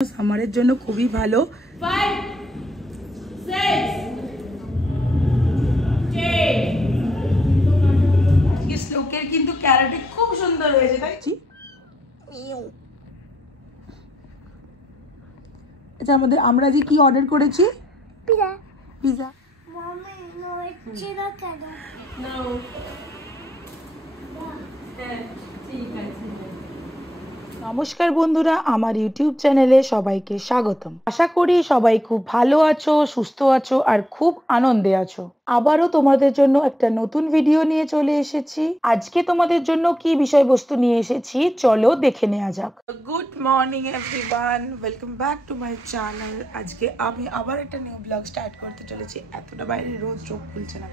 সামারের জন্য খুবই ভালো। 5 6 আজকে শ্লোকের কিন্তু ক্যারাটে খুব সুন্দর হয়েছে, তাই? আচ্ছা, আমরা যে কি অর্ডার করেছি? পিজা। পিজা মমি নড়ছে না কেন? নাও। হ্যাঁ, ঠিক আছে। নমস্কার বন্ধুরা, আমার ইউটিউব চ্যানেলে সবাইকে স্বাগতম। আশা করি সবাই খুব ভালো আছো, সুস্থ আছো আর খুব আনন্দে আছো। আবারও তোমাদের জন্য একটা নতুন ভিডিও নিয়ে চলে এসেছি। আজকে তোমাদের জন্য কি বিষয়বস্তু নিয়ে এসেছি চলো দেখে নেওয়া যাক। Good morning everyone, welcome back to my channel. আজকে আমি আবার একটা নিউ ব্লগ স্টার্ট করতে চলেছি। এতটা বাইরে রোদ চোখ খুলছে না।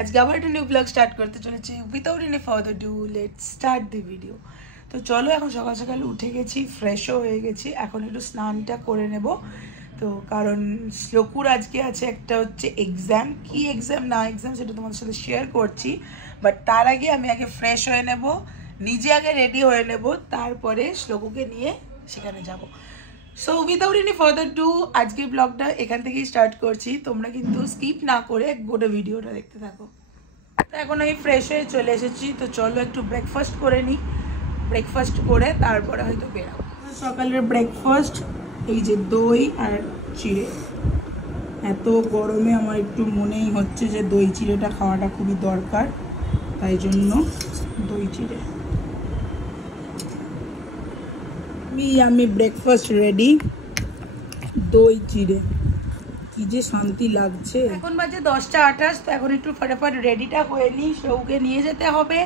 আজকে আবার একটা নিউ ব্লগ স্টার্ট করতে চলেছি। Without any further do let's start the video. তো চলো, এখন সকাল সকাল উঠে গেছি, ফ্রেশও হয়ে গেছি। এখন একটু স্নানটা করে নেব। তো কারণ শ্লোকুর আজকে আছে একটা হচ্ছে এক্সাম। কি এক্সাম না এক্সাম সেটা তোমাদের সাথে শেয়ার করছি, বাট তার আগে আমি আগে ফ্রেশ হয়ে নেব, নিজে আগে রেডি হয়ে নেব, তারপরে শ্লোকুকে নিয়ে সেখানে যাব। So without any further do আজকের ব্লগটা এখান থেকেই স্টার্ট করছি। তোমরা কিন্তু স্কিপ না করে গোটা ভিডিওটা দেখতে থাকো। তো এখন আমি ফ্রেশ হয়ে চলে এসেছি। তো চলো একটু ব্রেকফাস্ট করে নিই। ব্রেকফাস্ট করে তারপরে হয়তো বেরাবো। সকালের ব্রেকফাস্ট এই যে দই আর চিড়ে। এত গরমে আমার একটু মনেই হচ্ছে যে দই চিড়েটা খাওয়াটা খুবই দরকার, তাই জন্য দই চিড়ে। আমি ব্রেকফাস্ট রেডি, দই চিড়ে। কি যে শান্তি লাগছে। এখন বাজে 10টা 28। তো এখন একটু ফটাফট রেডিটা হয়ে নিই, সৌকে নিয়ে যেতে হবে।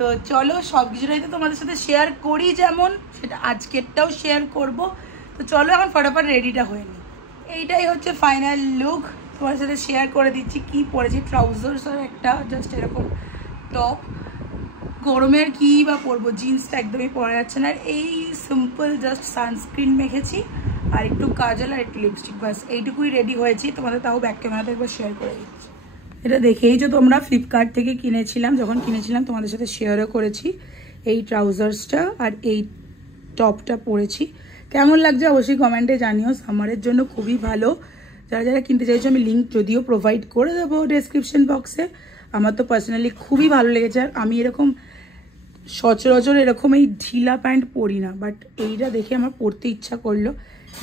তো চলো, সব কিছুটাই তো তোমাদের সাথে শেয়ার করি, যেমন সেটা আজকেরটাও শেয়ার করব। তো চলো এখন ফটাফট রেডিটা হয়ে নিই। এইটাই হচ্ছে ফাইনাল লুক, তোমাদের সাথে শেয়ার করে দিচ্ছি। কি পরেছি, ট্রাউজার্স আর একটা জাস্ট এরকম টপ। গরমে আর কি বা পরবো, জিন্সটা একদমই পরা যাচ্ছে না। আর এই সিম্পল জাস্ট সানস্ক্রিন মেখেছি আর একটু কাজল আর একটু লিপস্টিক, বাস এইটুকুই রেডি হয়েছি। তোমাদের তাও ব্যাক ক্যামেরাতে একবার শেয়ার করে দিচ্ছি। এটা দেখেই যে তোমরা ফ্লিপকার্ট থেকে কিনেছিলাম, যখন কিনেছিলাম তোমাদের সাথে শেয়ারও করেছি। এই ট্রাউজার্সটা আর এই টপটা পরেছি। কেমন লাগছে অবশ্যই কমেন্টে জানিও। সামারের জন্য খুবই ভালো। যারা যারা কিনতে চাইছো আমি লিঙ্ক যদিও প্রোভাইড করে দেবো ডেসক্রিপশন বক্সে। আমার তো পার্সোনালি খুবই ভালো লেগেছে। আর আমি এরকম সচরাচর এরকম এই ঢিলা প্যান্ট পরি না, বাট এইটা দেখে আমার পরতে ইচ্ছা করলো,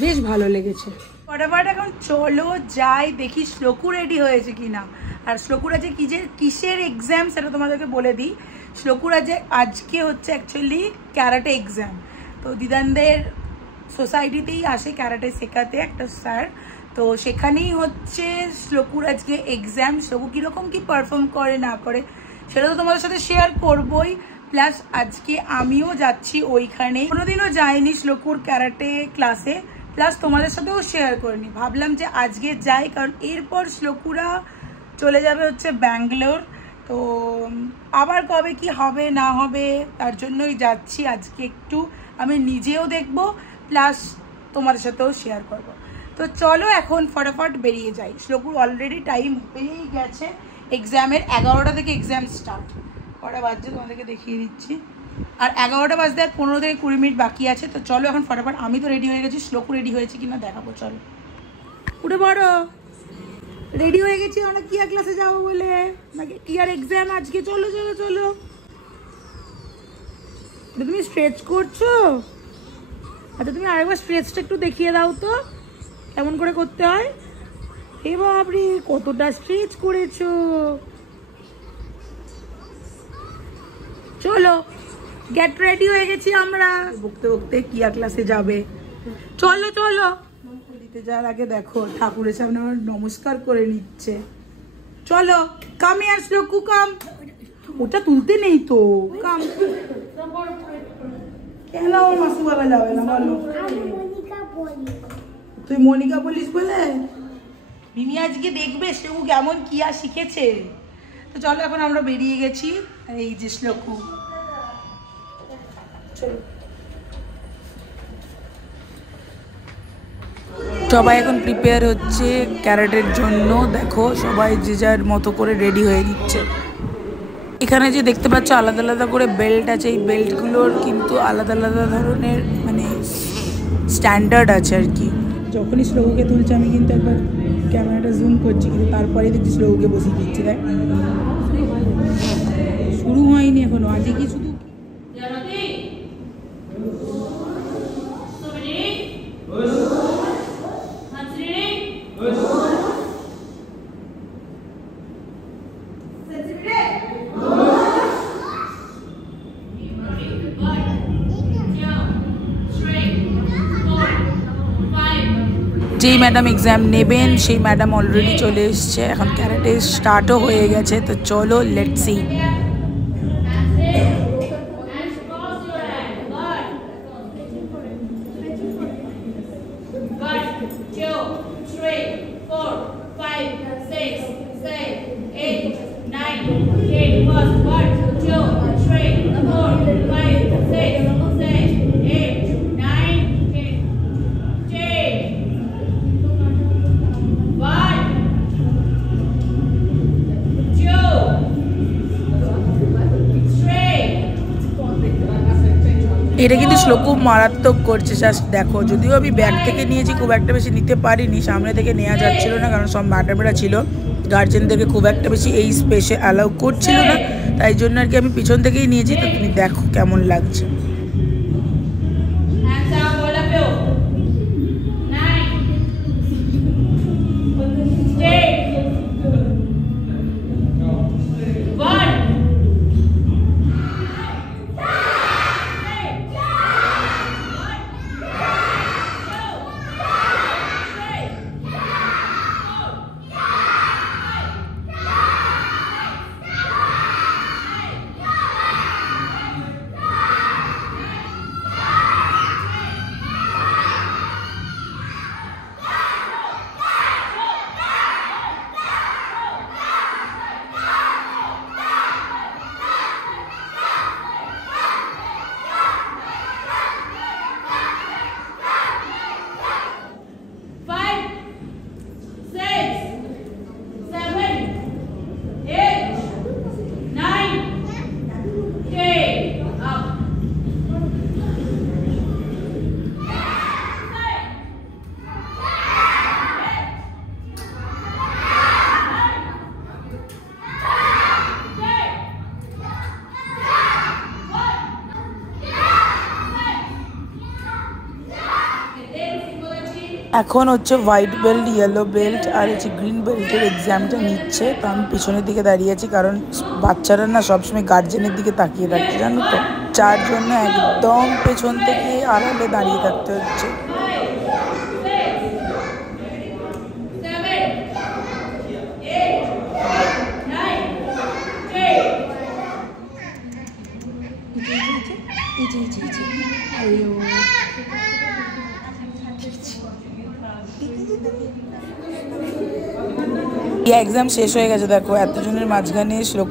বেশ ভালো লেগেছে। ফটাফট এখন চলো যাই, দেখি শ্লোকু রেডি হয়েছে কিনা। আর শ্লোকুর আজকে কিসের এক্সাম সেটা তোমাদেরকে বলে দিই। শ্লোকুর আজকে হচ্ছে অ্যাকচুয়ালি ক্যারাটে এক্সাম। তো দিদানদের সোসাইটিতেই আসে ক্যারাটে শেখাতে একটা স্যার। তো সেখানেই হচ্ছে শ্লোকুর আজকে এক্সাম। শ্লোকু কীরকম কি পারফর্ম করে না করে সেটা তো তোমাদের সাথে শেয়ার করবই। প্লাস আজকে আমিও যাচ্ছি ওইখানে, কোনোদিনও যাইনি শ্লোকুর ক্যারাটে ক্লাসে। প্লাস তোমাদের সাথেও শেয়ার করিনি, ভাবলাম যে আজকে যাই, কারণ এরপর শ্লোকুরা চলে যাবে হচ্ছে ব্যাঙ্গালোর। তো আবার কবে কি হবে না হবে তার জন্যই যাচ্ছি। আজকে একটু আমি নিজেও দেখব, প্লাস তোমাদের সাথেও শেয়ার করব। তো চলো এখন ফটাফট বেরিয়ে যাই। শ্লোকুর অলরেডি টাইম হয়েই গেছে এক্সামের। 11টা থেকে এক্সাম স্টার্ট। কটা বাজছে তোমাদেরকে দেখিয়ে দিচ্ছি। আর 11টা বাজতে আর 15 থেকে 20 মিনিট বাকি আছে। তো চলো এখন ফটাফট, আমি তো রেডি হয়ে গেছি, শ্লোকু রেডি হয়েছে কিনা দেখাবো। চলো উঠে পড়ো। রেডি হয়ে গেছি আমরা কিয়া ক্লাসে যাবো বলে, নাকি কিয়ার এক্সাম আজকে। চলো চলো চলো। তুমি স্ট্রেচ করছো? আচ্ছা তুমি আরেকবার স্ট্রেচটা একটু দেখিয়ে দাও তো কেমন করে করতে হয়। এ বাবরে, কতটা স্ট্রেচ করেছো। চলো গেট রেডি হয়ে গেছি আমরা। বকতে বকতে কিয়া ক্লাসে যাবে। চলো চলো। দিতে যাওয়ার আগে দেখো ঠাকুরের সামনে আমার নমস্কার করে নিচ্ছে। চলো কাম ইয়ার শ্লোকু কাম। ওটা তুলতে নেই তো, কাম। কেন আমার মাসু বাবা যাবে না বলো? তুই মনিকা বলিস বলে মিমি আজকে দেখবে শ্লোকু কেমন কিয়া শিখেছে। তো চলো এখন আমরা বেরিয়ে গেছি। আর এই যে শ্লোকু। চলো সবাই এখন প্রিপেয়ার হচ্ছে ক্যারাটের জন্য। দেখো সবাই যে যার মতো করে রেডি হয়ে নিচ্ছে। এখানে যে দেখতে পাচ্ছ আলাদা আলাদা করে বেল্ট আছে, এই বেল্টগুলোর কিন্তু আলাদা আলাদা ধরনের মানে স্ট্যান্ডার্ড আছে আর কি। যখনই শ্লোককে তুলছে আমি কিন্তু একবার ক্যামেরাটা জুম করছি, কিন্তু তারপরে দেখছি শ্লোককে বসিয়ে দিচ্ছে। দেখ শুরু হয়নি এখনো, আজকে কি শুধু যেই ম্যাডাম এক্সাম নেবেন সেই ম্যাডাম অলরেডি চলে এসছে, এখন ক্যারাটে স্টার্টও হয়ে গেছে। তো চলো লেটস সি। এটা কিন্তু শ্লোক খুব মারাত্মক করছে, জাস্ট দেখো। যদিও আমি ব্যাগ থেকে নিয়েছি, খুব একটা বেশি নিতে পারিনি, সামনে থেকে নেওয়া যাচ্ছিল না, কারণ সব ম্যাডামরা ছিল, গার্জেনদেরকে খুব একটা বেশি এই স্পেসে অ্যালাউ করছিল না, তাই জন্য আর কি আমি পিছন থেকেই নিয়েছি। তো তুমি দেখো কেমন লাগছে। এখন হচ্ছে হোয়াইট বেল্ট, ইয়েলো বেল্ট আর হচ্ছে গ্রিন বেল্টের এক্সামটা নিচ্ছে। তো আমি পিছনের দিকে দাঁড়িয়ে আছি, কারণ বাচ্চারা না সবসময় গার্জেনের দিকে তাকিয়ে থাকছে, জানো তো, যার জন্য একদম পেছন থেকে আড়ালে দাঁড়িয়ে থাকতে হচ্ছে। এক্সাম শেষ হয়ে গেছে, দেখো এতজনের মাঝখানে শ্লোক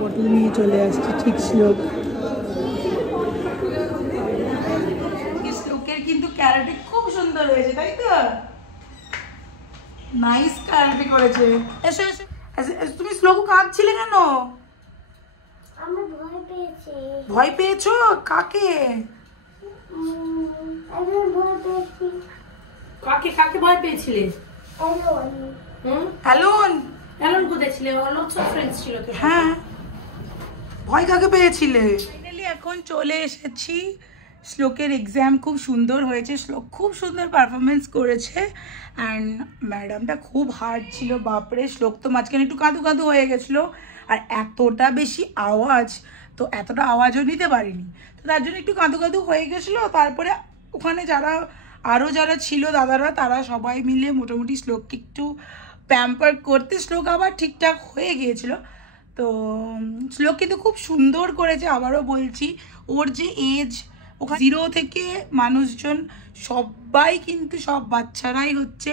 বটল নিয়ে চলে আসছে। ঠিক শ্লোক, শ্লোকের কিন্তু ক্যারাটে খুব সুন্দর হয়েছে, তাই তো? নাইস ক্যারাটে করেছে। এসো এসো। তুমি শ্লোক কাঁদছিলে কেন? আমি ভয় পেয়েছি। ভয় পেয়েছো? কাকে? আমি ভয় পেয়েছি। কাকে কাকে ভয় পেয়েছিলে? অ্যালন। অ্যালন কোথায় ছিলে? অ্যালন সব ফ্রেন্ডস ছিল তো। হ্যাঁ, ভয় কাকে পেয়েছিলে? ফাইনালি এখন চলে এসেছি। শ্লোকের এক্সাম খুব সুন্দর হয়েছে, শ্লোক খুব সুন্দর পারফরমেন্স করেছে। অ্যান্ড ম্যাডামটা খুব হার্ড ছিল, বাপরে। শ্লোক তো মাঝখানে একটু কাঁদু কাঁদু হয়ে গেছিলো, আর এতটা বেশি আওয়াজ, তো এতটা আওয়াজও নিতে পারিনি, তো তার জন্য একটু কাঁদু কাঁদু হয়ে গেছিলো। তারপরে ওখানে যারা ছিল দাদারা, তারা সবাই মিলে মোটামুটি শ্লোককে একটু প্যাম্পার করতে শ্লোক আবার ঠিকঠাক হয়ে গিয়েছিল। তো শ্লোক কিন্তু খুব সুন্দর করেছে। আবারও বলছি, ওর যে এজ, ওখানে 0 থেকে মানুষজন সবাই কিন্তু সব বাচ্চারাই হচ্ছে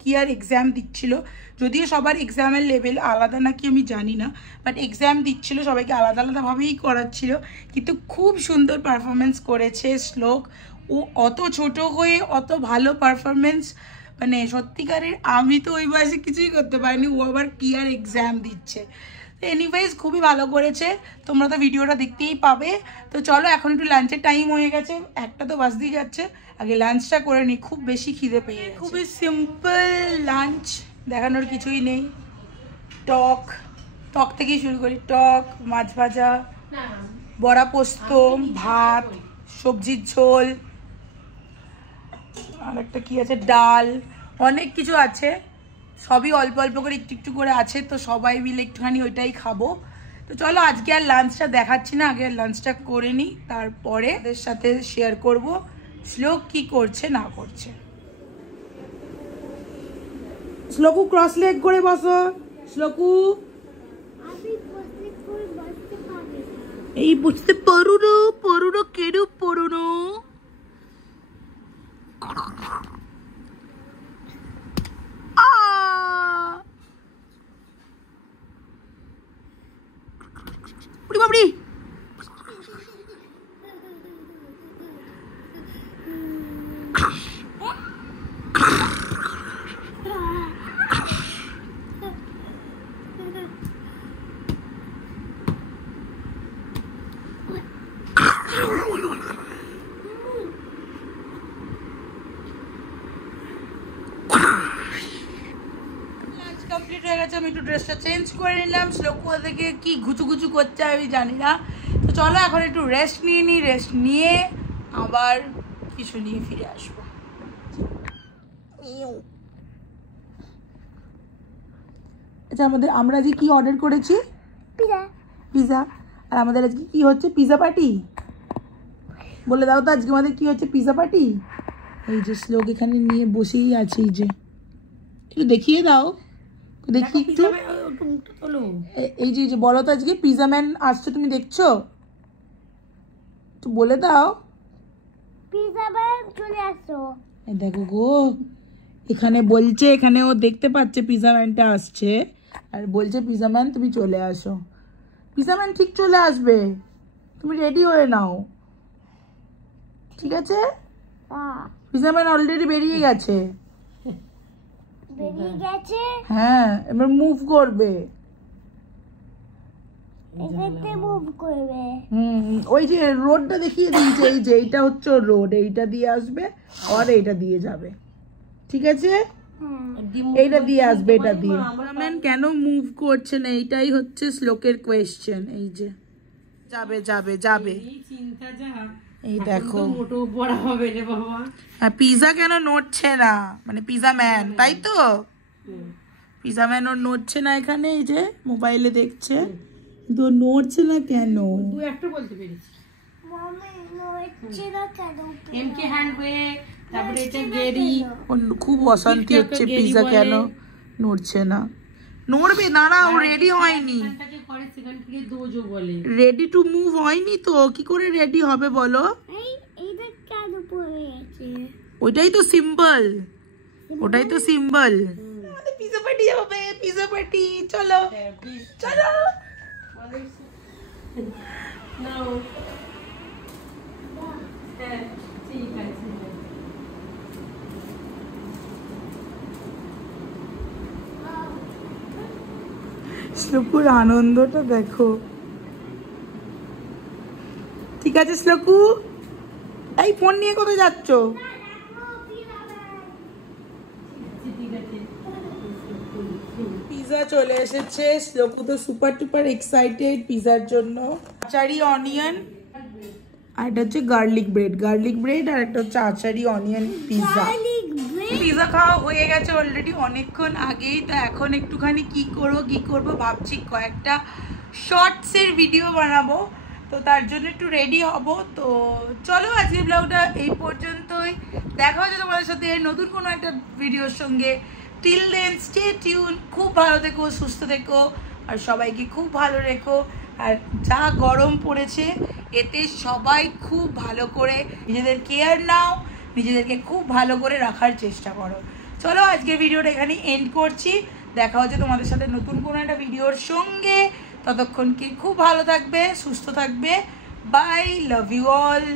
কি আর এক্সাম দিচ্ছিল। যদিও সবার এক্সামের লেভেল আলাদা নাকি আমি জানি না, বাট এক্সাম দিচ্ছিল, সবাইকে আলাদা আলাদাভাবেই করাচ্ছিল। কিন্তু খুব সুন্দর পারফরমেন্স করেছে শ্লোক। ও অত ছোট হয়ে অত ভালো পারফরমেন্স, মানে সত্যিকারের আমি তো ওই বয়সে কিছুই করতে পারিনি, ও আবার কি আর এক্সাম দিচ্ছে। এনিওয়েজ খুবই ভালো করেছে, তোমরা তো ভিডিওটা দেখতেই পাবে। তো চলো এখন একটু লাঞ্চের টাইম হয়ে গেছে, 1টা তো বাজতেই যাচ্ছে, আগে লাঞ্চটা করে নিই, খুব বেশি খিদে পেয়ে গেছে। খুবই সিম্পল লাঞ্চ, দেখানোর কিছুই নেই। টক থেকেই শুরু করি, টক, মাছ ভাজা, বড়া পোস্ত, ভাত, সবজির ঝোল, আর একটা কি আছে, ডাল, অনেক কিছু আছে, সবই অল্প অল্প করে একটু একটু করে আছে। তো সবাই মিলে একটুখানি ওইটাই খাবো। তো চলো আজকে আর লাঞ্চটা দেখাচ্ছি না, আগে লাঞ্চটা করে নিই, তারপরে ওদের সাথে শেয়ার করব শ্লোক কি করছে না করছে। শ্লোকু ক্রস লেগ করে বসো। শ্লোকু এই বুঝতে পারু না কেন পড়ু না। বাবরি কমপ্লিট হয়ে গেছে, আমি একটু ড্রেসটা চেঞ্জ করে নিলাম। শ্লোকু থেকে কি ঘুচু করছে আমি জানি না। তো চলো এখন একটু রেস্ট নিয়ে নিই, রেস্ট নিয়ে আবার কিছু নিয়ে ফিরে আসবো। আচ্ছা আমরা আজকে কি অর্ডার করেছি? পিজা। আর আমাদের আজকে কি হচ্ছে? Pizza party. বলে দাও তো আজকে আমাদের কি হচ্ছে? Pizza party. এই যে শ্লোক এখানে নিয়ে বসেই আছে, এই যে একটু দেখিয়ে দাও, দেখি একটু। এই যে বলো তো আজকে পিজা ম্যান আসছে, তুমি দেখছো? একটু বলে দাও। পিজা ম্যান চলে আসো। এই দেখো গো, এখানে বলছে, এখানে ও দেখতে পাচ্ছে পিজা ম্যানটা আসছে, আর বলছে পিজা ম্যান তুমি চলে আসো। পিজা ম্যান ঠিক চলে আসবে, তুমি রেডি হয়ে নাও, ঠিক আছে? পিজা ম্যান অলরেডি বেরিয়ে গেছে। হ্যাঁ, এবার মুভ করবে। ওই যে রোডটা দেখিয়ে দিয়েছে, এই যে এইটা হচ্ছে রোড, এইটা দিয়ে আসবে আর এইটা দিয়ে যাবে, ঠিক আছে? এইটা দিয়ে আসবে, এটা দিয়ে। ম্যান কেন মুভ করছে না, এইটাই হচ্ছে শ্লোকের কোয়েশ্চেন। এই যে যাবে যাবে যাবে, এই দেখো পিজা কেন নড়ছে না, মানে পিজা ম্যান, তাই তো? পিজা ম্যান ওর নড়ছে না এখানে, এই যে মোবাইলে দেখছে, কিন্তু নড়ছে না কেন? একটা বলতে পেরেছি, খুব অশান্তি হচ্ছে, পিজা কেন নড়ছে না? নড়বে, দাঁড়া, ও রেডি হয়নি, রেডি টু মুভ হয়নি তো, কি করে রেডি হবে বলো? ওইটাই তো সিম্বল, ওটাই তো সিম্বল। পিজা পার্টি হবে, পিজা পার্টি, চলো চলো। শ্লোকুর আনন্দটা দেখো। ঠিক আছে শ্লোকু, এই ফোন নিয়ে কোথায় যাচ্ছ? পিজা চলে এসেছে, শ্লোকু তো সুপার টুপার এক্সাইটেড পিজার জন্য। আচারি অনিয়ন, আর এটা হচ্ছে গার্লিক ব্রেড, আর একটা হচ্ছে আচারি অনিয়ন পিজা। পিজা খাওয়া হয়ে গেছে অলরেডি অনেকক্ষণ আগেই। তো এখন একটুখানি কি করব ভাবছি, কয়েকটা শর্টসের ভিডিও বানাবো, তো তার জন্য একটু রেডি হব। তো চলো আজকের ব্লগটা এই পর্যন্তই, দেখা হচ্ছে তোমাদের সাথে নতুন কোনো একটা ভিডিওর সঙ্গে। টিল দেন স্টে টিউন, খুব ভালো থেকো, সুস্থ থেকো, আর সবাইকে খুব ভালো রেখো। আর যা গরম পড়েছে, এতে সবাই খুব ভালো করে নিজেদের কেয়ার নাও, নিজেদেরকে খুব ভালো করে রাখার চেষ্টা করো। চলো আজকের ভিডিওটা এখানেই এন্ড করছি, দেখা হচ্ছে তোমাদের সাথে নতুন কোনো একটা ভিডিওর সঙ্গে। ততক্ষণ কি খুব ভালো থাকবে, সুস্থ থাকবে, বাই, লাভ ইউ অল।